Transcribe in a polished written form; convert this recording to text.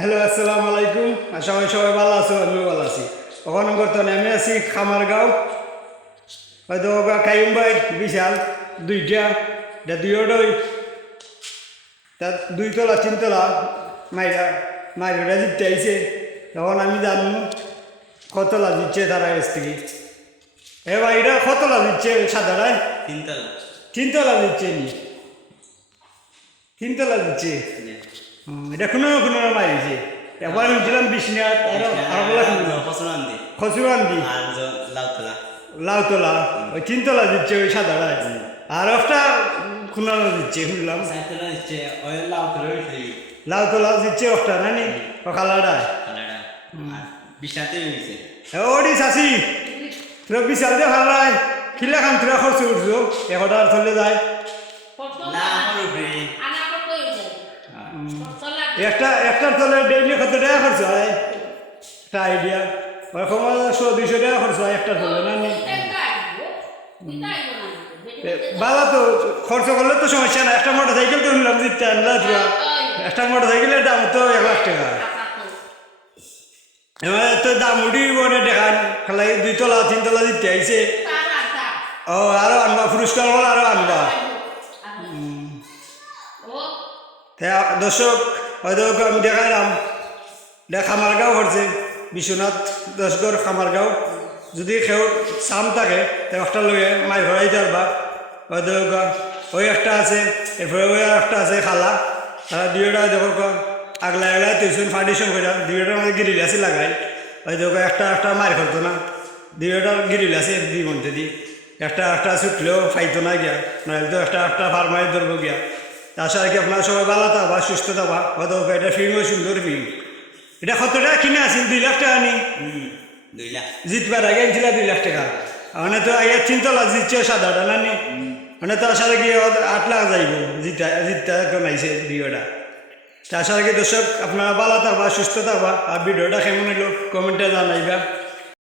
Hello, আসসালামু আলাইকুম। আশা করি সবাই ভালো আছো, আমিও ভালো আছি। ওখানে বর্তমানে আমি আছি খামারগাঁও। হয়তো কাইম ভাই বিশাল দুইটা দুইটাই তার দুইতলা তিনতলা মাইরা জিততে আইছে। তখন আমি জানবো কতলা দিচ্ছে তারা কাছ থেকে। এ ভাই, এটা কতলা দিচ্ছে সাদারায়? তিনতলা। তিনতলা দিচ্ছে নি? তিনতলা দিচ্ছে। এটা কোনো কোনো মারিছে। একবার আমি ছিলাম বিশ্বনাথ খসুরান্দি লাউতলা, ওই তিনতলা দিচ্ছে ওই সাদারায়। আর একটা খুনানো দিচ্ছে শুনলাম। লাউতলা দিচ্ছে একটা নানি ও কালাডায়। ওডি চাষি তোরা বিশাল দিয়ে ভাড়ায় কিলা খান তোরা খরচ উঠছো এগারোটার চলে যায়। একটার তলে ডেইলি কত টাকা খরচ হয়? একটা আইডিয়া ওরকম 100-200 টাকা খরচ হয় একটার তলে নানি। বাবা তো খরচ করলে তো সমস্যা না। একটা মোটর সাইকেল তো শুনলাম জিততে আনলা তোরা। একটা মোটর সাইকেলের দাম তো 1 লাখ টাকা। এবার তো দাম উঠি বনে দেখান খালাই 2তলা 3তলা দিতে আইছে। ও আরো আনবা পুরস্কার হল আরো আনবা। দর্শক হয়তো আমি দেখাইলাম খামারগাঁও করছে বিশ্বনাথ দশগড় খামারগাঁও। যদি কেউ চাম থাকে একটা লগে মাছ ভরাই পারবা। হয়তো ওই একটা আছে, এরপরে ওই একটা আছে খালা। তারা দুইটা দেখো আগলা তুইছুন ফাউন্ডেশন করে দুইটার মধ্যে গিরিল আছে লাগাই। হয়তো একটা মার করতো না, দুইটার গিরিল আছে দুই মধ্যে দিয়ে একটা ছুটলেও ফাইতো না গিয়া, নাহলে তো একটা ফার্মারে ধরবো গিয়া। তাছাড়া আর কি আপনারা সবাই ভালো থাকবা, সুস্থ থাকবা। হয়তো এটা ফিল্মও সুন্দর ফিল্ম। এটা কত টাকা কিনে আসিল? 2 লাখ টাকা নি? 2 লাখ জিতবার আগে ছিল 2 লাখ টাকা। মানে তো আগে 3তলা জিতছে সাদাটা নানি। মানে তো আসার কি 8 লাখ যাইব জিতটা নাইছে ভিডিওটা। তাছাড়া কি দর্শক আপনারা ভালো থাকবা, সুস্থ থাকবা। আর ভিডিওটা কেমন হইলো কমেন্টে জানাইবা।